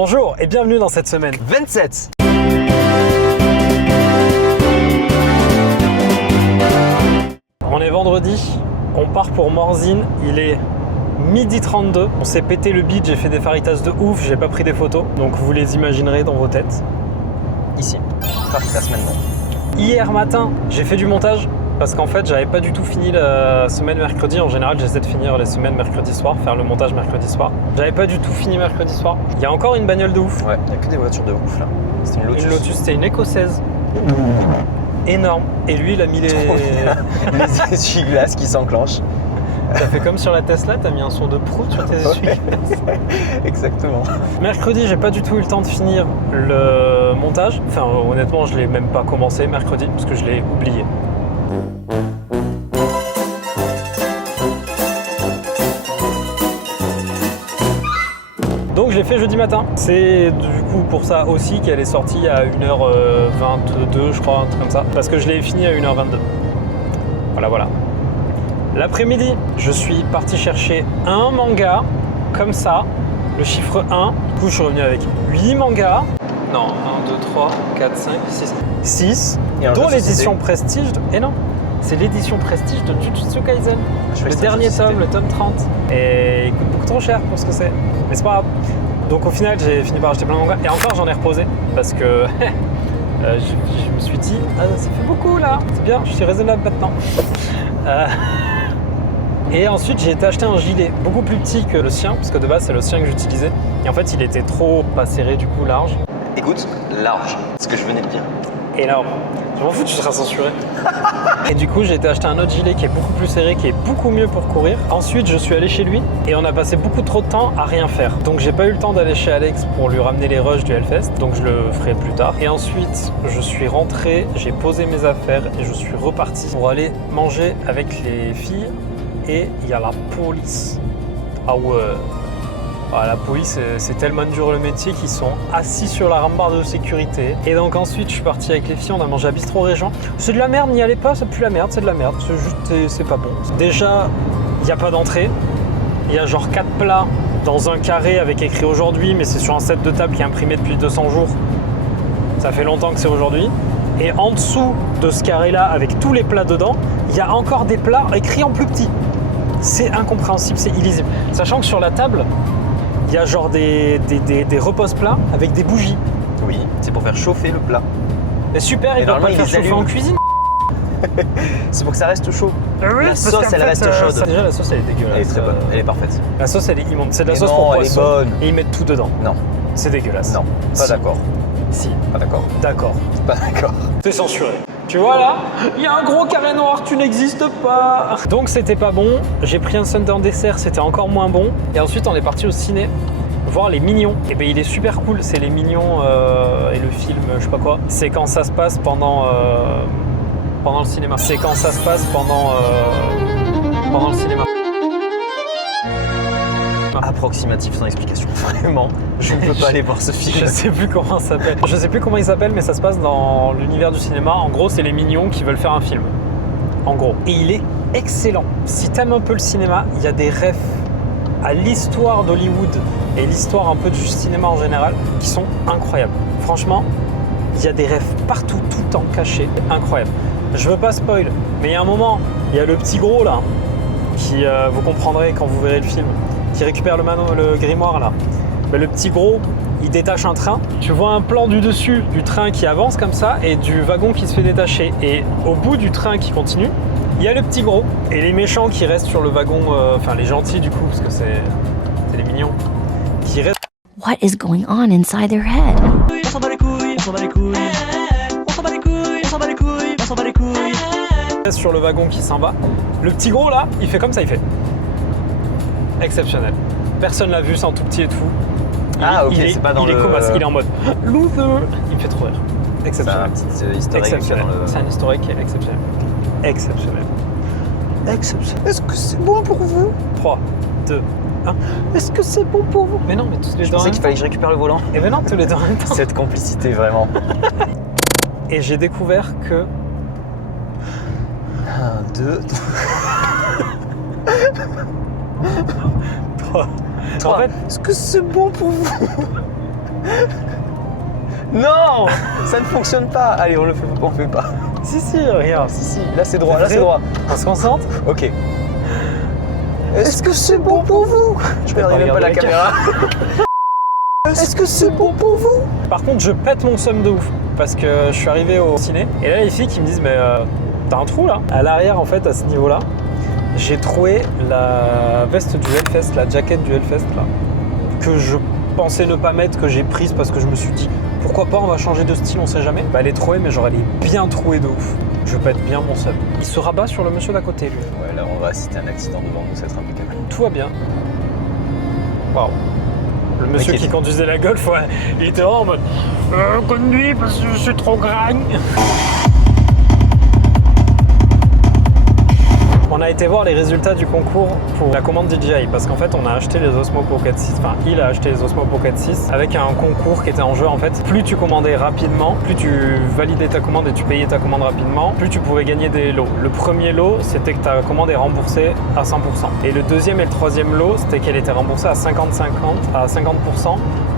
Bonjour et bienvenue dans cette semaine 27. On est vendredi, on part pour Morzine, il est 12h32. On s'est pété le beat, j'ai fait des faritas de ouf, j'ai pas pris des photos, donc vous les imaginerez dans vos têtes. Ici, Faritas maintenant. Hier matin, j'ai fait du montage parce qu'en fait, j'avais pas du tout fini la semaine mercredi. En général, j'essaie de finir les semaines mercredi soir, faire le montage mercredi soir. J'avais pas du tout fini mercredi soir. Il y a encore une bagnole de ouf. Ouais, il n'y a que des voitures de ouf là. C'était une Lotus. Une Lotus, c'était une écossaise. Énorme. Et lui, il a mis les essuie-glaces qui s'enclenchent. T'as fait comme sur la Tesla, t'as mis un son de prout sur tes essuie-glaces. Exactement. Mercredi, j'ai pas du tout eu le temps de finir le montage. Enfin, honnêtement, je l'ai même pas commencé mercredi parce que je l'ai oublié. Donc je l'ai fait jeudi matin. C'est du coup pour ça aussi qu'elle est sortie à 1h22, je crois, un truc comme ça. Parce que je l'ai fini à 1h22. Voilà. L'après-midi, je suis parti chercher un manga, comme ça, le chiffre 1. Du coup, je suis revenu avec 8 mangas. Non, 1, 2, 3, 4, 5, 6. 6, dont l'édition Prestige. Et non, c'est l'édition Prestige de Jujutsu Kaisen. Le dernier tome, le tome 30. Et il coûte beaucoup trop cher pour ce que c'est. Mais c'est pas grave. Donc au final, j'ai fini par acheter plein de mangas. Et encore, j'en ai reposé. Parce que je me suis dit, ah, ça fait beaucoup là. C'est bien, je suis raisonnable maintenant. Et ensuite, j'ai été acheter un gilet beaucoup plus petit que le sien, parce que de base, c'est le sien que j'utilisais. Et en fait, il était trop pas serré, du coup, large. Écoute, large, c'est ce que je venais de dire. Énorme. Je m'en fous, tu seras censuré. Et du coup, j'ai été acheter un autre gilet qui est beaucoup plus serré, qui est beaucoup mieux pour courir. Ensuite, je suis allé chez lui et on a passé beaucoup trop de temps à rien faire. Donc, j'ai pas eu le temps d'aller chez Alex pour lui ramener les rushs du Hellfest. Donc, je le ferai plus tard. Et ensuite, je suis rentré, j'ai posé mes affaires et je suis reparti pour aller manger avec les filles. Et il y a la police. Ah ouais. Ah, la police, c'est tellement dur le métier qu'ils sont assis sur la rambarde de sécurité. Et donc ensuite, je suis parti avec les filles, on a mangé à Bistrot Régent. C'est de la merde, n'y allez pas, c'est plus la merde, c'est de la merde. C'est juste, c'est pas bon. Déjà, il n'y a pas d'entrée. Il y a genre 4 plats dans un carré avec écrit aujourd'hui, mais c'est sur un set de table qui est imprimé depuis 200 jours. Ça fait longtemps que c'est aujourd'hui. Et en dessous de ce carré-là, avec tous les plats dedans, il y a encore des plats écrits en plus petit. C'est incompréhensible, c'est illisible. Sachant que sur la table, il y a genre des repose-plats avec des bougies. Oui, c'est pour faire chauffer le plat. Mais super, ils peuvent pas le faire chauffer en cuisine. C'est pour que ça reste chaud. Oui, la sauce, elle reste chaude. Déjà, la sauce, elle est dégueulasse. Elle est très bonne, elle est parfaite. La sauce, elle est immonde. C'est de la Mais sauce non, pour elle poisson. est bonne. Et ils mettent tout dedans. Non, c'est dégueulasse. non, pas Si. d'accord. Si, Pas d'accord. d'accord. Pas d'accord. T'es censuré. Tu vois là, il y a un gros carré noir, tu n'existes pas. Donc c'était pas bon. J'ai pris un Sunday en dessert, c'était encore moins bon. Et ensuite on est parti au ciné voir Les Mignons. Et ben il est super cool, c'est Les Mignons et le film, je sais pas quoi. C'est quand ça se passe pendant le cinéma. C'est quand ça se passe pendant le cinéma. Approximatif sans explication. Vraiment, je ne peux pas aller voir ce film. Je sais plus comment ça s'appelle. Je sais plus comment il s'appelle, mais ça se passe dans l'univers du cinéma. En gros, c'est les mignons qui veulent faire un film. En gros. Et il est excellent. Si t'aimes un peu le cinéma, il y a des refs à l'histoire d'Hollywood et l'histoire un peu du cinéma en général qui sont incroyables. Franchement, il y a des refs partout, tout le temps cachés. Incroyable. Je veux pas spoil, mais il y a un moment, il y a le petit gros là, qui vous comprendrez quand vous verrez le film, qui récupère le grimoire là. Ben, le petit gros, il détache un train. Tu vois un plan du dessus du train qui avance comme ça et du wagon qui se fait détacher. Et au bout du train qui continue, il y a le petit gros. Et les méchants qui restent sur le wagon, enfin les gentils du coup, parce que c'est les mignons, qui restent. What is going on inside their head? On s'en bat les couilles, on s'en bat les couilles, on s'en bat les couilles, on s'en bat les couilles, on s'en bat les couilles. Reste sur le wagon qui s'en va. Le petit gros là, il fait comme ça, il fait. Exceptionnel. Personne l'a vu, c'est un tout petit et tout. C'est pas dans le... Il est en mode loser. Il me fait trop rire. Exceptionnel. C'est un petit historique. Exceptionnel. Dans le... C'est un historique qui est exceptionnel. Exceptionnel. Exceptionnel. Est-ce que c'est bon pour vous? 3, 2, 1. Est-ce que c'est bon pour vous? Mais non, mais tous les deux. Je pensais qu'il fallait que je récupère le volant. Et mais non, tous les deux en même temps. Cette complicité, vraiment. Et j'ai découvert que... 1, 2... 3. En fait, est-ce que c'est bon pour vous? Non, ça ne fonctionne pas. Allez, on le fait pas. Si, regarde. Si, là c'est droit, là c'est droit. On se concentre. Ok. Est-ce que c'est bon pour vous? Je ne regarde même pas la caméra. Est-ce que c'est bon pour vous? Par contre, je pète mon seum de ouf parce que je suis arrivé au ciné et là les filles qui me disent mais t'as un trou là? À l'arrière en fait à ce niveau-là, j'ai trouvé la veste du Hellfest, la jaquette du Hellfest là, que je pensais ne pas mettre, que j'ai prise parce que je me suis dit pourquoi pas, on va changer de style, on sait jamais. Bah elle est trouée mais genre elle est bien trouée de ouf. Je pète bien mon seum. Il se rabat sur le monsieur d'à côté lui. Ouais, là on va citer un accident devant nous, ça va être impeccable. Tout va bien. Waouh. Le monsieur qui conduisait la Golf, ouais, il était vraiment en mode conduis parce que je suis trop gragne. On a été voir les résultats du concours pour la commande DJI parce qu'en fait on a acheté les Osmo Pocket 6, enfin il a acheté les Osmo Pocket 6 avec un concours qui était en jeu en fait. Plus tu commandais rapidement, plus tu validais ta commande et tu payais ta commande rapidement, plus tu pouvais gagner des lots. Le premier lot c'était que ta commande est remboursée à 100%. Et le deuxième et le troisième lot c'était qu'elle était remboursée à 50%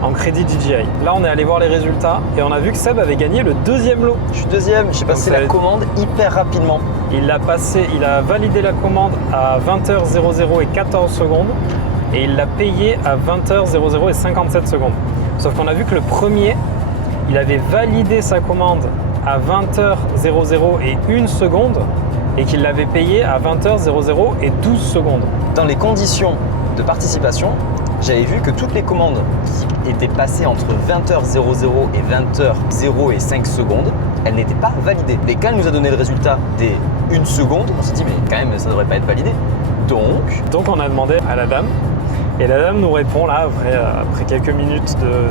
en crédit DJI. Là on est allé voir les résultats et on a vu que Seb avait gagné le deuxième lot. Je suis deuxième, j'ai passé la commande hyper rapidement. Il a validé la commande à 20h00 et 14 secondes et il l'a payé à 20h00 et 57 secondes. Sauf qu'on a vu que le premier, il avait validé sa commande à 20h00 et 1 seconde et qu'il l'avait payé à 20h00 et 12 secondes. Dans les conditions de participation, j'avais vu que toutes les commandes qui étaient passées entre 20h00 et 20h0 et 5 secondes, elles n'étaient pas validées. Et quand elle nous a donné le résultat des 1 seconde, on s'est dit mais quand même ça ne devrait pas être validé. Donc on a demandé à la dame et la dame nous répond là après quelques minutes de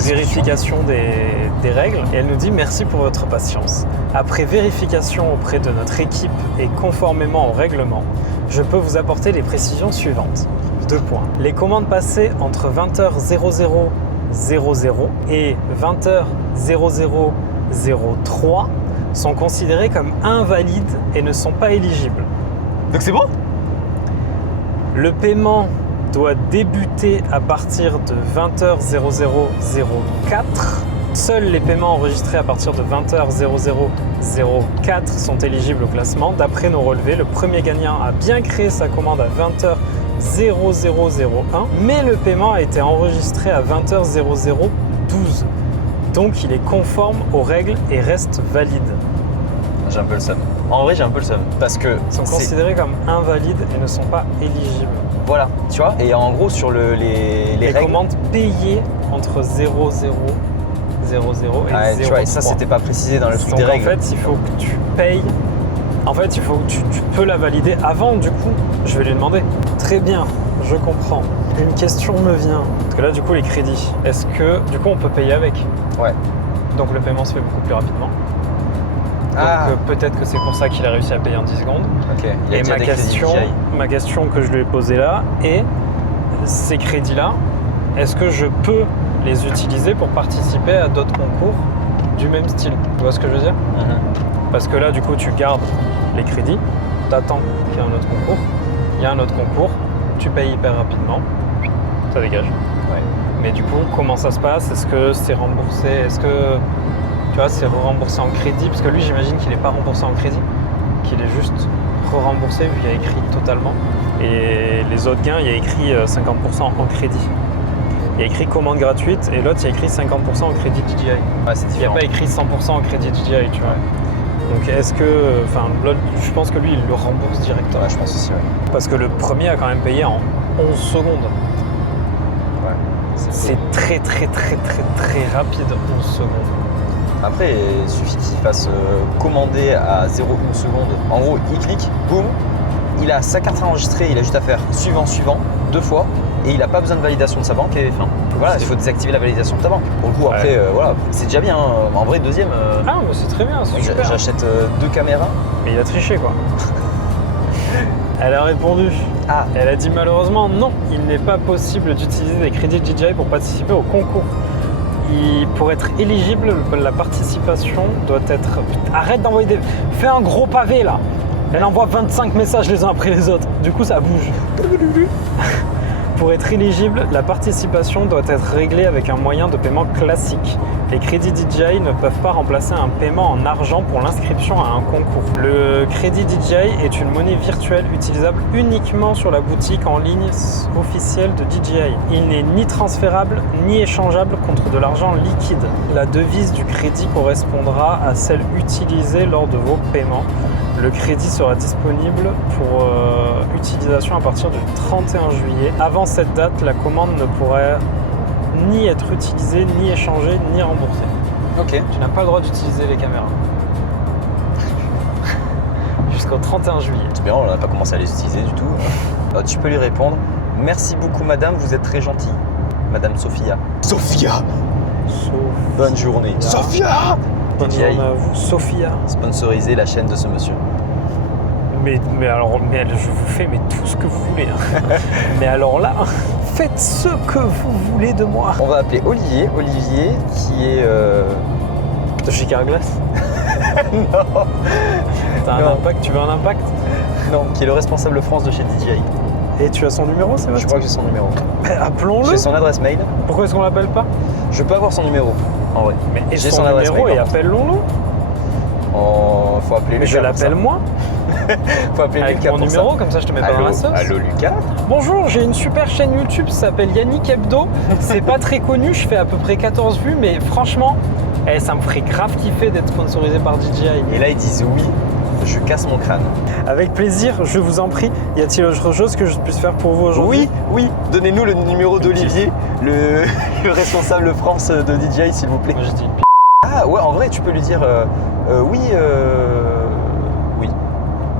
vérification des règles et elle nous dit merci pour votre patience. Après vérification auprès de notre équipe et conformément au règlement, je peux vous apporter les précisions suivantes. 2 points. Les commandes passées entre 20h00 et 20h0003 sont considérées comme invalides et ne sont pas éligibles. Donc c'est bon? Le paiement doit débuter à partir de 20h0004. Seuls les paiements enregistrés à partir de 20h0004 sont éligibles au classement. D'après nos relevés, le premier gagnant a bien créé sa commande à 20h0001, mais le paiement a été enregistré à 20h0012. Donc il est conforme aux règles et reste valide. J'ai un peu le seum. En vrai, j'ai un peu le seum parce que Ils sont considérés comme invalides et ne sont pas éligibles. Voilà, tu vois. Et en gros, sur les règles, commandes payées entre 0000 et 03. Tu vois, et ça, c'était pas précisé dans le truc Donc des règles. en fait, il faut que tu payes. En fait, il faut que tu peux la valider avant. Du coup, je vais lui demander. Très bien, je comprends. Une question me vient. Parce que là, du coup, les crédits. Est-ce que du coup, on peut payer avec? Ouais. Donc le paiement se fait beaucoup plus rapidement. Donc peut-être que c'est pour ça qu'il a réussi à payer en 10 secondes. Ok. Et ma question que je lui ai posée là est, ces crédits-là, est-ce que je peux les utiliser pour participer à d'autres concours du même style? Tu vois ce que je veux dire? Parce que là, du coup, tu gardes les crédits, tu attends qu'il y ait un autre concours, il y a un autre concours, tu payes hyper rapidement, ça dégage. Ouais. Mais du coup, comment ça se passe? Est-ce que c'est remboursé? Est-ce que tu vois, c'est remboursé en crédit? Parce que lui, j'imagine qu'il n'est pas remboursé en crédit, qu'il est juste re-remboursé vu qu'il y a écrit totalement. Et les autres gains, il y a écrit 50% en crédit. Il y a écrit commande gratuite et l'autre, il y a écrit 50% en crédit DJI. Ouais, c'est Il n'y a différent. pas écrit 100% en crédit DJI, tu vois. Donc est-ce que, enfin, je pense que lui, il le rembourse directement. Ouais, je pense aussi, ouais. Parce que le premier a quand même payé en 11 secondes. Ouais. C'est très rapide, 11 secondes. Après, il suffit qu'il fasse commander à 0,1 seconde. En gros, il clique, boum, il a sa carte enregistrée, il a juste à faire suivant, 2 fois, et il n'a pas besoin de validation de sa banque et fin. Voilà, il faut désactiver la validation de ta banque. Pour le coup, après, voilà, c'est déjà bien. En vrai, deuxième, Ah, mais c'est très bien, c'est super. j'achète 2 caméras. Mais il a triché, quoi. Elle a répondu. Ah, Elle a dit malheureusement non, il n'est pas possible d'utiliser des crédits DJI pour participer au concours. Pour être éligible, la participation doit être... Arrête d'envoyer des... Fais un gros pavé là. Elle envoie 25 messages les uns après les autres. Du coup, ça bouge. Pour être éligible, la participation doit être réglée avec un moyen de paiement classique. Les crédits DJI ne peuvent pas remplacer un paiement en argent pour l'inscription à un concours. Le crédit DJI est une monnaie virtuelle utilisable uniquement sur la boutique en ligne officielle de DJI. Il n'est ni transférable ni échangeable contre de l'argent liquide. La devise du crédit correspondra à celle utilisée lors de vos paiements. Le crédit sera disponible pour utilisation à partir du 31 juillet. Avant cette date, la commande ne pourrait ni être utilisée, ni échangée, ni remboursée. Ok. Tu n'as pas le droit d'utiliser les caméras. Jusqu'au 31 juillet. C'est bien, on n'a pas commencé à les utiliser du tout. Tu peux lui répondre. Merci beaucoup madame, vous êtes très gentille. Madame Sophia. Sophia. Bonne journée. Sophia. Bonne DJI. journée à vous. Sophia. Sponsoriser la chaîne de ce monsieur. Mais je vous fais tout ce que vous voulez. Hein. Mais alors là, faites ce que vous voulez de moi. On va appeler Olivier. Olivier qui est... De chez Carglass. Non. T'as un Non. impact, tu veux un impact? Non, qui est le responsable France de chez DJI. Et tu as son numéro, c'est vrai? Je crois que j'ai son numéro. Appelons-le. J'ai son adresse mail. Pourquoi est-ce qu'on l'appelle pas? Je peux avoir son numéro, en vrai. Mais et J'ai son son adresse numéro mail, et par contre. appelons-le. Faut appeler Mais Lucas. je l'appelle pour moi ça. Faut appeler avec Lucas mon pour numéro, ça. comme ça je te mets pas dans la sauce. Allô Lucas. Bonjour, j'ai une super chaîne YouTube, ça s'appelle Yannick Hebdo. C'est pas très connu, je fais à peu près 14 vues, mais franchement, ça me ferait grave kiffer d'être sponsorisé par DJI. Et là ils disent oui, je casse mon crâne. Avec plaisir, je vous en prie. Y a-t-il autre chose que je puisse faire pour vous aujourd'hui? Oui, donnez-nous le numéro d'Olivier, le responsable France de DJI s'il vous plaît. Moi, je dis une p***. Ah ouais, en vrai tu peux lui dire oui,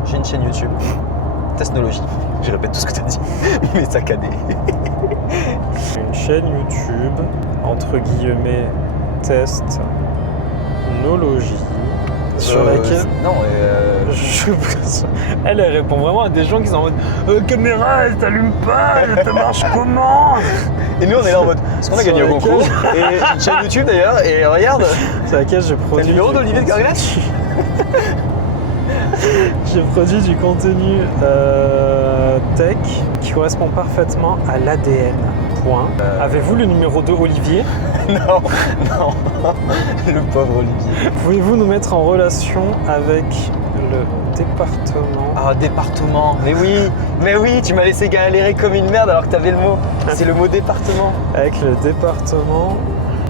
j'ai une chaîne YouTube. Technologie. Je répète tout ce que tu as dit, mais saccadé. Une chaîne YouTube, entre guillemets, Testnologie, sur laquelle... Non, Elle répond vraiment à des gens qui sont en mode caméra, elle t'allume pas, elle marche comment? et nous on est là en mode, est-ce qu'on a Sur gagné au concours? laquelle- Et une chaîne YouTube d'ailleurs, et regarde, C'est laquelle j'ai t'as produit. le numéro du d'Olivier de contenu- Carglass? J'ai produit du contenu tech qui correspond parfaitement à l'ADN. Point. Avez-vous le numéro de Olivier? Non, le pauvre Olivier. Pouvez-vous nous mettre en relation avec le département? Ah, département, mais oui, tu m'as laissé galérer comme une merde alors que t'avais le mot. C'est le mot département. Avec le département.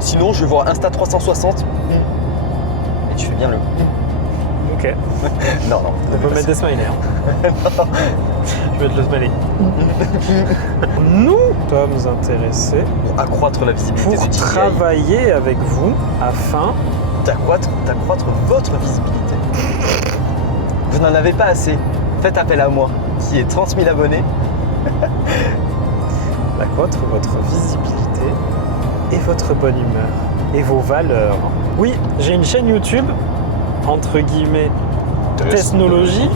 Sinon, je vais voir Insta 360. Et tu fais bien le. Ok. Non. On peut mettre des smileys. Hein. Je vais te le smiley. Nous sommes intéressés Pour accroître la visibilité pour de DJI. travailler avec vous afin D'accroître votre visibilité. Vous n'en avez pas assez. Faites appel à moi, qui est 30 000 abonnés. d'accroître votre visibilité et votre bonne humeur et vos valeurs. Oui, j'ai une chaîne YouTube, entre guillemets, Technologie,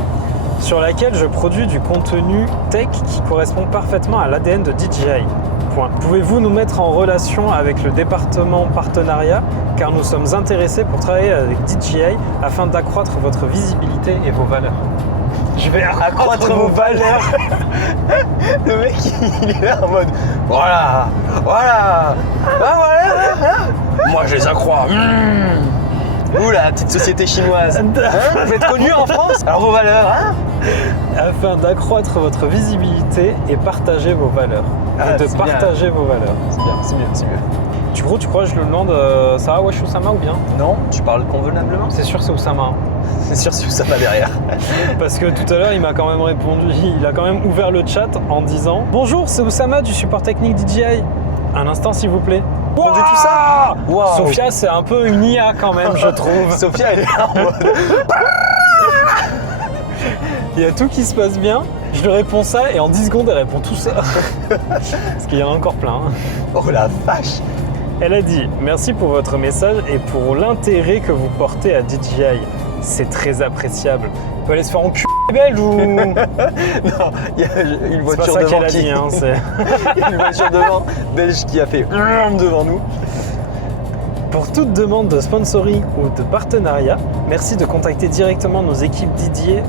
sur laquelle je produis du contenu tech qui correspond parfaitement à l'ADN de DJI. Point. Pouvez-vous nous mettre en relation avec le département partenariat car nous sommes intéressés pour travailler avec DJI afin d'accroître votre visibilité et vos valeurs. Je vais accroître vos valeurs. Le mec, il est là en mode voilà. Moi, je les accrois. Ouh, la petite société chinoise. Hein, vous êtes connu en France? Alors vos valeurs, hein? Afin d'accroître votre visibilité et partager vos valeurs. Ah, et de c'est bien. partager vos valeurs. C'est bien. Tu crois que je le demande ça va wesh Oussama ou bien? Non, tu parles convenablement? C'est sûr c'est Oussama. C'est sûr, c'est ça va derrière. Parce que tout à l'heure il m'a quand même répondu, il a quand même ouvert le chat en disant bonjour c'est Oussama du support technique DJI. Un instant s'il vous plaît. Répondu tout ça? Waouh. Sophia c'est un peu une IA quand même je trouve. Sophia, elle est là en mode. Il y a tout qui se passe bien. Je lui réponds ça et en 10 secondes elle répond tout ça. Parce qu'il y en a encore plein. Hein. Oh la vache! Elle a dit « Merci pour votre message et pour l'intérêt que vous portez à DJI. C'est très appréciable. » On peut aller se faire enculer belge ou... Non, il y a une C'est pas voiture ça devant qu'elle a qui. dit, hein, c'est... Il y a une voiture devant belge qui a fait devant nous. Pour toute demande de sponsoring ou de partenariat, merci de contacter directement nos équipes dédiées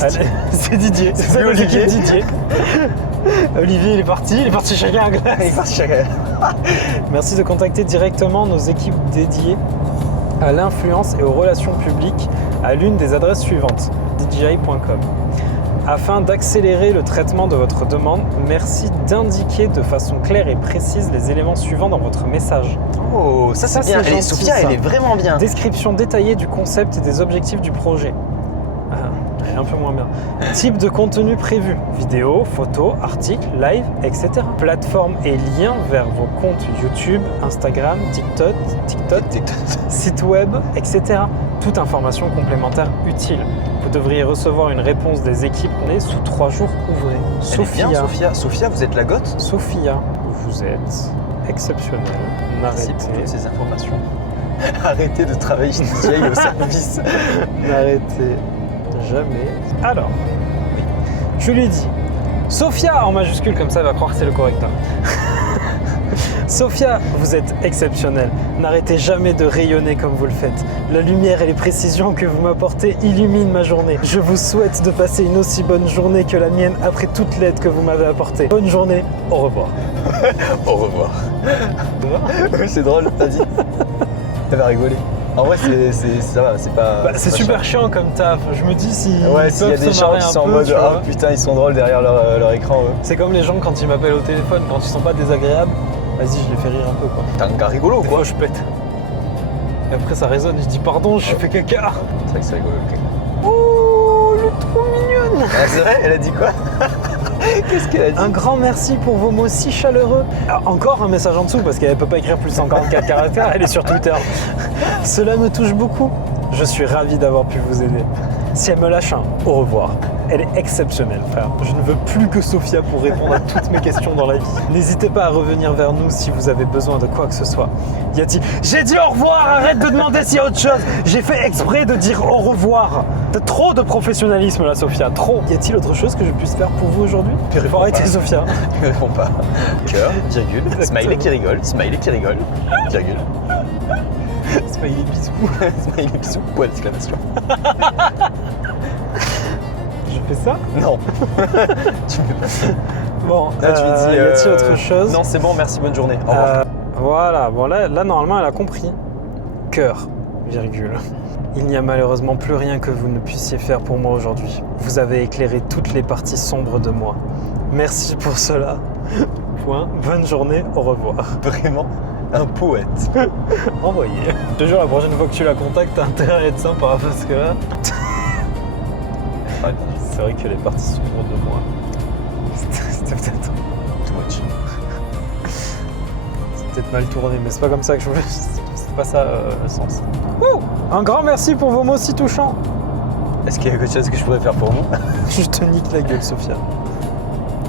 à... C'est Didier, c'est ça, plus nos Olivier. équipes Didier. Olivier, il est parti chacun un glace. Il est parti chacun. Merci de contacter directement nos équipes dédiées à l'influence et aux relations publiques à l'une des adresses suivantes, dji.com. Afin d'accélérer le traitement de votre demande, merci d'indiquer de façon claire et précise les éléments suivants dans votre message. Oh, ça c'est bien. gentil, Sophia, ça. elle est vraiment bien. Description détaillée du concept et des objectifs du projet. Elle est un peu moins bien. Type de contenu prévu. Vidéo, photos, articles, live, etc. Plateforme et liens vers vos comptes YouTube, Instagram, TikTok, site web, etc. Toute information complémentaire utile. Vous devriez recevoir une réponse des équipes sous 3 jours ouvrés. Elle est bien, Sophia. Sophia, vous êtes la goth. Sophia, vous êtes exceptionnelle. Merci pour N'arrêtez, toutes ces informations. Arrêtez de travailler chez DJ au service. n'arrêtez jamais. Alors, oui. Je lui dis, Sophia en majuscule, comme ça elle va croire que c'est le correcteur. Sophia, vous êtes exceptionnelle. N'arrêtez jamais de rayonner comme vous le faites. La lumière et les précisions que vous m'apportez illuminent ma journée. Je vous souhaite de passer une aussi bonne journée que la mienne après toute l'aide que vous m'avez apportée. Bonne journée, au revoir. Au revoir. Oui, c'est drôle, t'as dit. Elle va rigoler. En vrai, ça va, c'est pas. Bah, c'est pas super chiant. chiant comme taf. Je me dis si Ouais, ils s'il y a peuvent des se gens marrer qui un sont en peu, mode tu ah vois. putain, ils sont drôles derrière leur écran, eux. C'est comme les gens quand ils m'appellent au téléphone, quand ils sont pas désagréables. Vas-y, je les fais rire un peu quoi. T'es un gars rigolo, Des quoi. fois, je pète. Et après, ça résonne. Je dis pardon, je fais caca. C'est vrai que c'est rigolo, ok. Oh, elle est trop mignonne. Ah, c'est vrai, elle a dit quoi? Qu'est-ce qu'elle a dit? Un grand merci pour vos mots si chaleureux. Ah, encore un message en dessous parce qu'elle peut pas écrire plus de 144 caractères. Elle est sur Twitter. Cela me touche beaucoup. Je suis ravi d'avoir pu vous aider. Si elle me lâche un au revoir, elle est exceptionnelle, frère. Je ne veux plus que Sophia pour répondre à toutes mes questions dans la vie. N'hésitez pas à revenir vers nous si vous avez besoin de quoi que ce soit. Yati, j'ai dit au revoir, arrête de demander s'il y a autre chose. J'ai fait exprès de dire au revoir. T'as trop de professionnalisme là, Sophia, trop. Y a-t-il autre chose que je puisse faire pour vous aujourd'hui? Faut arrêter, Sophia. Il répond pas. Cœur, virgule, smiley qui rigole, virgule. Smiley bisous. Smiley bisous, point d'exclamation. Je fais ça? Non. Tu fais pas ça. Bon, Là, tu lui dis, y a-t-il autre chose? Non, c'est bon, merci, bonne journée. Au revoir. Voilà, bon là normalement elle a compris. Cœur, virgule. Il n'y a malheureusement plus rien que vous ne puissiez faire pour moi aujourd'hui. Vous avez éclairé toutes les parties sombres de moi. Merci pour cela. Point. Bonne journée, au revoir. Vraiment un poète. Envoyé. Je te jure, la prochaine fois que tu la contactes, t'as intérêt à être sympa parce que là. C'est vrai que les parties sombres de moi. C'était peut-être. Too much. C'est peut-être mal tourné, mais c'est pas comme ça que je voulais. C'est pas ça le sens. Ouh, un grand merci pour vos mots si touchants. Est-ce qu'il y a quelque chose que je pourrais faire pour vous? Je te nique la gueule, Sophia.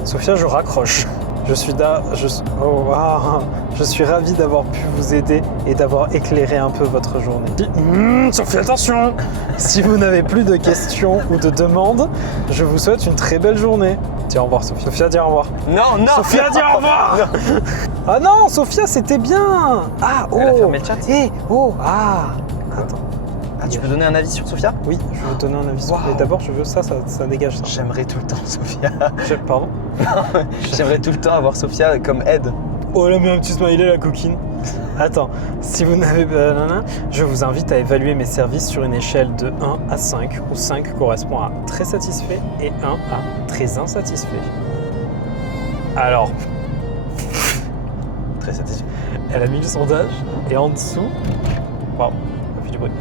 Sophia, je raccroche. Je suis ravi d'avoir pu vous aider et d'avoir éclairé un peu votre journée. Sophia, attention! Si vous n'avez plus de questions ou de demandes, je vous souhaite une très belle journée. Dis au revoir, Sophia. Sophia, dis au revoir. Non, non! Sophia, dis au revoir! Ah non, Sophia, c'était bien! Ah, oh! Elle a fermé le chat. Attends. Ah, tu peux donner un avis sur Sophia? Oui, je vais te donner un avis sur. Wow. Mais d'abord, je veux ça dégage ça. J'aimerais tout le temps Sophia. Pardon? J'aimerais tout le temps avoir Sophia comme aide. Oh, elle a mis un petit smiley, la coquine. Attends, si vous n'avez pas... Je vous invite à évaluer mes services sur une échelle de 1 à 5, où 5 correspond à très satisfait et 1 à très insatisfait. Alors, Très satisfait. elle a mis le sondage et en dessous... Waouh, ça fait du bruit.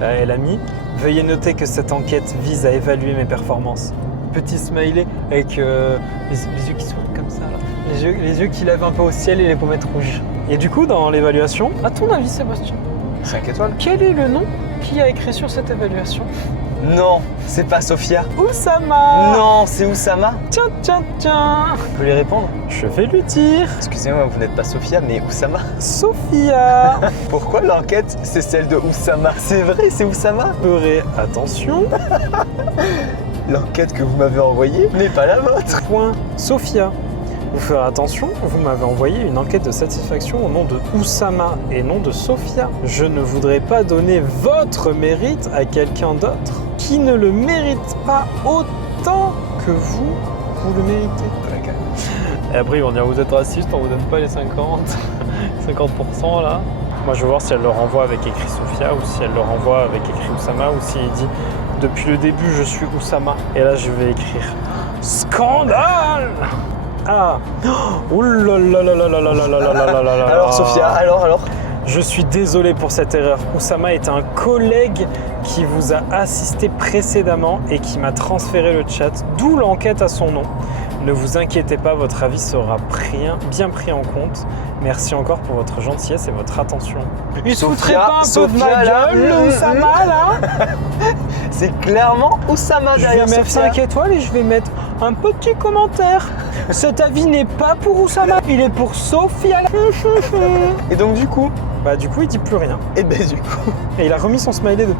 Elle a mis « Veuillez noter que cette enquête vise à évaluer mes performances. » Petit smiley avec les yeux qui sourient comme ça, là. Les yeux qui lèvent un peu au ciel et les pommettes rouges. Et du coup, dans l'évaluation, à ton avis, Sébastien, 5 étoiles? quel est le nom qui a écrit sur cette évaluation? Non, c'est pas Sophia. Oussama! Non, c'est Oussama. Tiens, tiens, tiens! Tu peux lui répondre? Je vais lui dire. Excusez-moi, vous n'êtes pas Sophia, mais Oussama. Sophia! Pourquoi l'enquête, c'est celle de Oussama? C'est vrai, c'est Oussama. Ferez attention. L'enquête que vous m'avez envoyée n'est pas la vôtre. Point. Sophia. Vous ferez attention, vous m'avez envoyé une enquête de satisfaction au nom de Oussama et non de Sophia. Je ne voudrais pas donner votre mérite à quelqu'un d'autre qui ne le mérite pas autant que vous le méritez. Et après, ils vont dire vous êtes raciste, on vous donne pas les 50%, 50% là. Moi, je veux voir si elle le renvoie avec écrit Sophia ou si elle le renvoie avec écrit Oussama ou s'il dit depuis le début, je suis Oussama. Et là, je vais écrire scandale. Ah, oh là là là là là là là là là là là là. Alors Sophia, alors Je suis désolé pour cette erreur. Oussama est un collègue qui vous a assisté précédemment et qui m'a transféré le chat, d'où l'enquête à son nom. Ne vous inquiétez pas, votre avis sera bien pris en compte. Merci encore pour votre gentillesse et votre attention. Il se foutrait pas un peu de ma gueule, le Oussama, là? C'est clairement Oussama Je vais derrière mettre Sophia. 5 étoiles et je vais mettre un petit commentaire. Cet avis n'est pas pour Oussama, il est pour Sophia. Et donc du coup, Il dit plus rien. et ben du coup, Et il a remis son smiley de...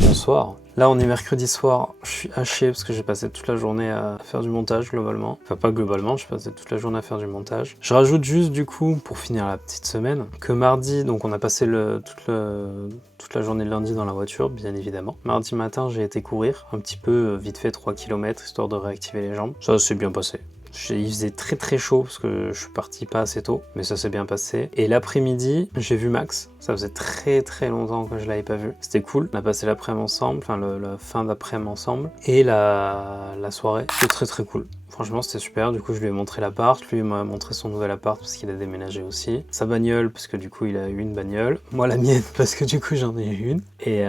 Bonsoir. Là, on est mercredi soir. Je suis haché parce que j'ai passé toute la journée à faire du montage globalement. Enfin, pas globalement, j'ai passé toute la journée à faire du montage. Je rajoute juste du coup, pour finir la petite semaine, que mardi, donc on a passé toute la journée de lundi dans la voiture, bien évidemment. Mardi matin, j'ai été courir un petit peu, vite fait 3 km, histoire de réactiver les jambes. Ça s'est bien passé. Il faisait très très chaud parce que je suis parti pas assez tôt, mais ça s'est bien passé. Et l'après-midi, j'ai vu Max. Ça faisait très très longtemps que je l'avais pas vu. C'était cool. On a passé l'après-midi ensemble, enfin la fin d'après-midi ensemble. Et la soirée, c'était très très cool. Franchement, c'était super. Du coup, je lui ai montré l'appart. Lui, il m'a montré son nouvel appart parce qu'il a déménagé aussi. Sa bagnole, parce que du coup, il a eu une bagnole. Moi, la mienne, parce que du coup, j'en ai eu une. Et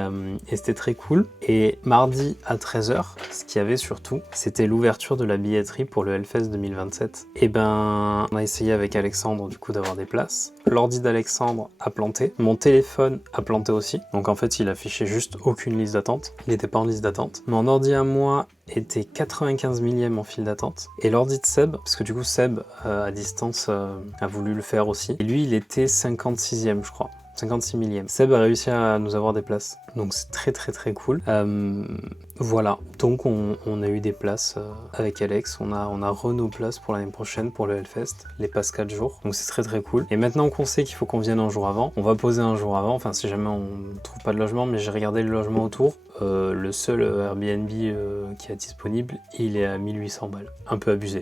c'était très cool. Et mardi à 13h, ce qu'il y avait surtout, c'était l'ouverture de la billetterie pour le Hellfest 2027. Et ben, on a essayé avec Alexandre, du coup, d'avoir des places. L'ordi d'Alexandre a planté. Mon téléphone a planté aussi. Donc, en fait, il affichait juste aucune liste d'attente. Il n'était pas en liste d'attente. Mon ordi à moi était 95 millième en file d'attente. Et l'ordi de Seb, parce que du coup Seb à distance a voulu le faire aussi. Et lui il était 56e je crois. 56 millième. Seb a réussi à nous avoir des places. Donc c'est très très très cool. Voilà. Donc on a eu des places avec Alex. On a nos places pour l'année prochaine pour le Hellfest. Les passes 4 jours. Donc c'est très très cool. Et maintenant qu'on sait qu'il faut qu'on vienne un jour avant, on va poser un jour avant. Enfin si jamais on ne trouve pas de logement, mais j'ai regardé le logement autour. Le seul Airbnb qui est disponible, il est à 1800 balles. Un peu abusé.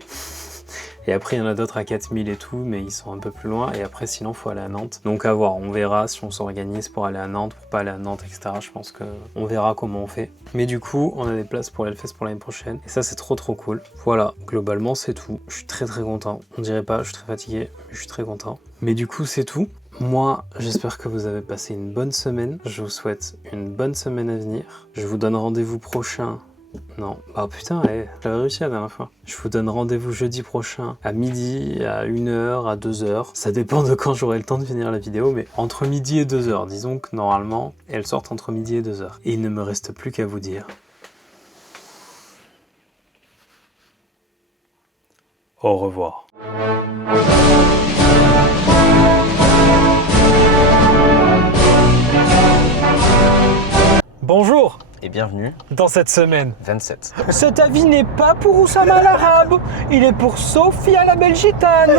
Et après, il y en a d'autres à 4000 et tout, mais ils sont un peu plus loin. Et après, sinon, il faut aller à Nantes. Donc à voir, on verra si on s'organise pour aller à Nantes, pour pas aller à Nantes, etc. Je pense qu'on verra comment on fait. Mais du coup, on a des places pour l'Hellfest pour l'année prochaine. Et ça, c'est trop trop cool. Voilà, globalement, c'est tout. Je suis très très content. On dirait pas, je suis très fatigué, mais je suis très content. Mais du coup, c'est tout. Moi, j'espère que vous avez passé une bonne semaine. Je vous souhaite une bonne semaine à venir. Je vous donne rendez-vous prochain. Non, bah putain, j'avais réussi la dernière fois. Je vous donne rendez-vous jeudi prochain à midi, à 1h, à 2h. Ça dépend de quand j'aurai le temps de finir la vidéo, mais entre midi et 2h. Disons que normalement, elles sortent entre midi et 2h. Et il ne me reste plus qu'à vous dire au revoir. Bonjour et bienvenue dans cette semaine 27. Cet avis n'est pas pour Oussama l'arabe, il est pour Sophia la belgitane.